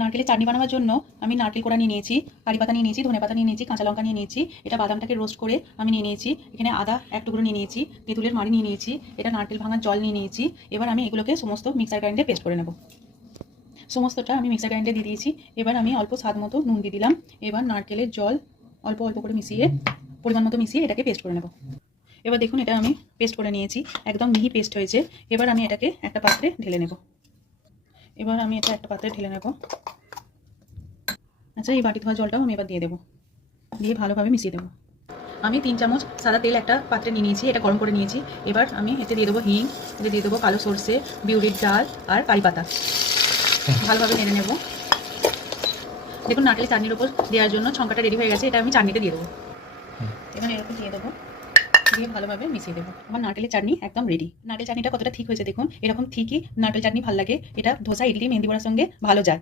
নারকেলের চাটনি বানানোর জন্য আমি নারকেল কোড়া নিয়ে নিয়েছি, কারি পাতা নিয়ে নিয়েছি, ধনে পাতা নিয়ে নিয়েছি, কাঁচা লঙ্কা নিয়ে নিয়েছি। এটা বাদামটাকে রোস্ট করে আমি নিয়ে নিয়েছি। এখানে আদা এক টুকরো নিয়ে নিয়েছি, তেঁতুলের মাড়ি নিয়ে নিয়েছি, এটা নারকেল ভাঙার জল নিয়ে নিয়েছি। এবার আমি এগুলোকে সমস্ত মিক্সার গ্রাইন্ডারে পেস্ট করে নেব। সমস্তটা আমি মিক্সার গ্রাইন্ডারে দিয়ে দিয়েছি। এবার আমি অল্প স্বাদ মতো নুন দিয়ে দিলাম। এবার নারকেলের জল অল্প অল্প করে মিশিয়ে, পরিমাণ মতো মিশিয়ে এটাকে পেস্ট করে নেব। এবার দেখুন, এটা আমি পেস্ট করে নিয়েছি, একদম মিহি পেস্ট হয়েছে। এবার আমি এটাকে একটা পাত্রে ঢেলে নেব। এবার আমি এটা একটা পাত্রে ঢেলে নেব। আচ্ছা, এই বাটি ধোয়া জলটাও আমি এবার দিয়ে দেবো, দিয়ে ভালোভাবে মিশিয়ে দেবো। আমি 3 চামচ সাদা তেল একটা পাত্রে নিয়ে নিয়েছি, এটা গরম করে নিয়েছি। এবার আমি এতে দিয়ে দেবো হিং, এতে দিয়ে দেবো কালো সর্ষে, বিউলির ডাল আর কারি পাতা। ভালোভাবে নেড়ে নেব। দেখুন, নারকেলের চাটনির উপর দেওয়ার জন্য ছঙ্কাটা রেডি হয়ে গেছে। এটা আমি চাটনিতে দিয়ে দেবো। এবার এরকম দিয়ে দেবো, দিয়ে ভালোভাবে মিশিয়ে দেবো। আমার নারকেলের চাটনি একদম রেডি। নারকেল চাটনিটা কতটা ঠিক হয়েছে দেখুন, এরকম ঠিকই নারকেল চাটনি ভালো লাগে। এটা ধোসা, ইডলি, মেহেন্দি বড়ার সঙ্গে ভালো যায়।